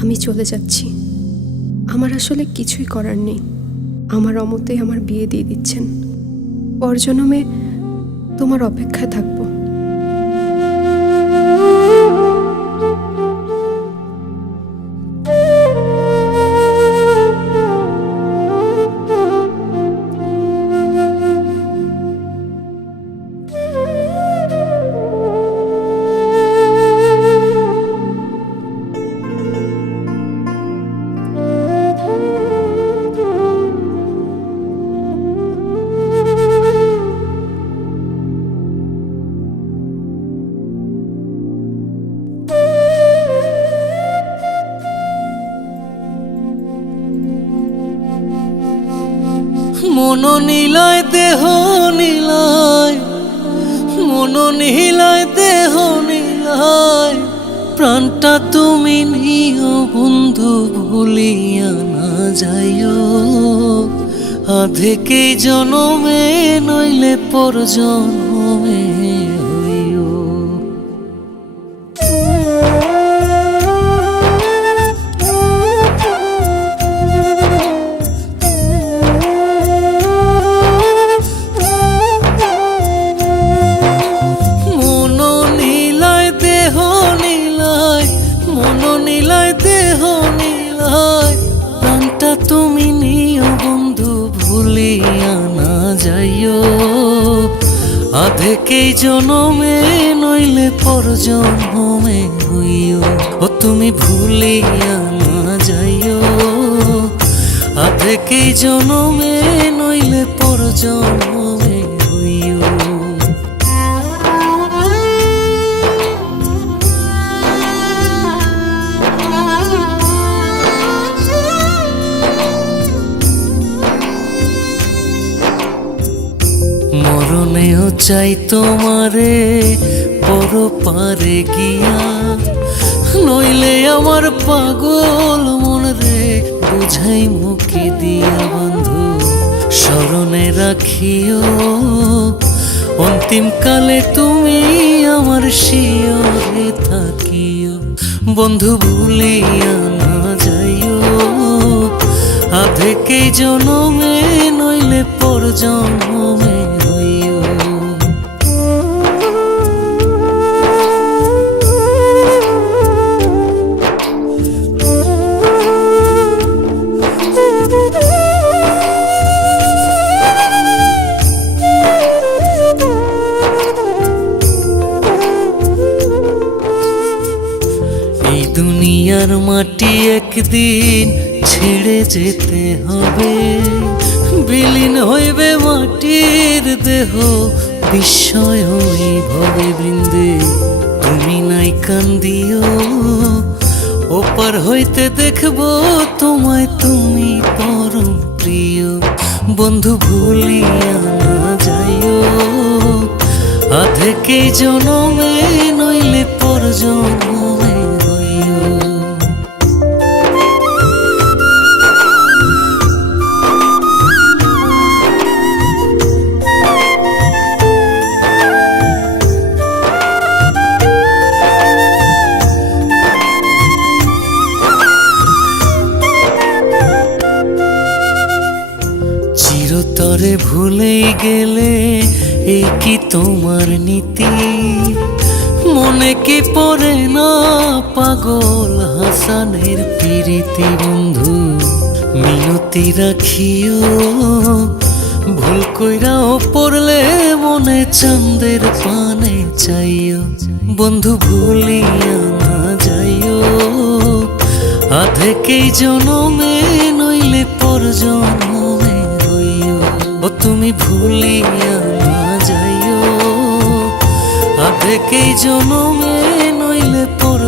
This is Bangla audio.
আমি চলে যাচ্ছি আমার আসলে কিছুই করার নেই আমার অমতে আমার বিয়ে দিয়ে দিচ্ছেন অর্জনমে তোমার অপেক্ষায় থাকবো মন নীলায় দেহ নীলায় মন নীলায় দেহ নীলায় প্রাণটা তুমি নিও বন্ধু ভুলিয়া না যাইও আধেকে জনমে নইলে পর জনমে আনা না যাইও আধেকেই জনমে নইলে পর জন্মে হইও ও তুমি ভুলিয়া না যাইও আধেকেই জনমে নইলে পর জন্ম আমিও চাই তোমারে পর পারে গিয়া নইলে আমার পাগল মন রে বুঝাই মুখে দিয়া বন্ধু স্মরণে রাখিও অন্তিম কালে তুমি আমার শিয়রে থাকিও বন্ধু ভুলিয়া না যাইও আধেকে জনমে নইলে পর জন্মে তার মাটি একদিন ছেড়ে যেতে হবে বিলীন হইবে মাটির দেহ বিস্ময় ভবে বৃন্দে তুমি নাই কান্দিও ওপার হইতে দেখবো তোমায় তুমি পরম প্রিয় বন্ধু ভুলিয়া না যাইও আধেকে জনমে নইলে পর জন্ম করে ভুলে গেলে এই কি তোমার নীতি মনে কি পড়ে না পাগল হাসানের পিরিতি বন্ধু মিনতি রাখিও ভুল কইরাও পড়লে মনে চন্দের পানে চাইও বন্ধু ভুলিয়া না যাইও আধেকে জনমে নইলে পরজন্ম তুমি ভুলিয়া না যাইও আধেকেই জনমে নইলে পর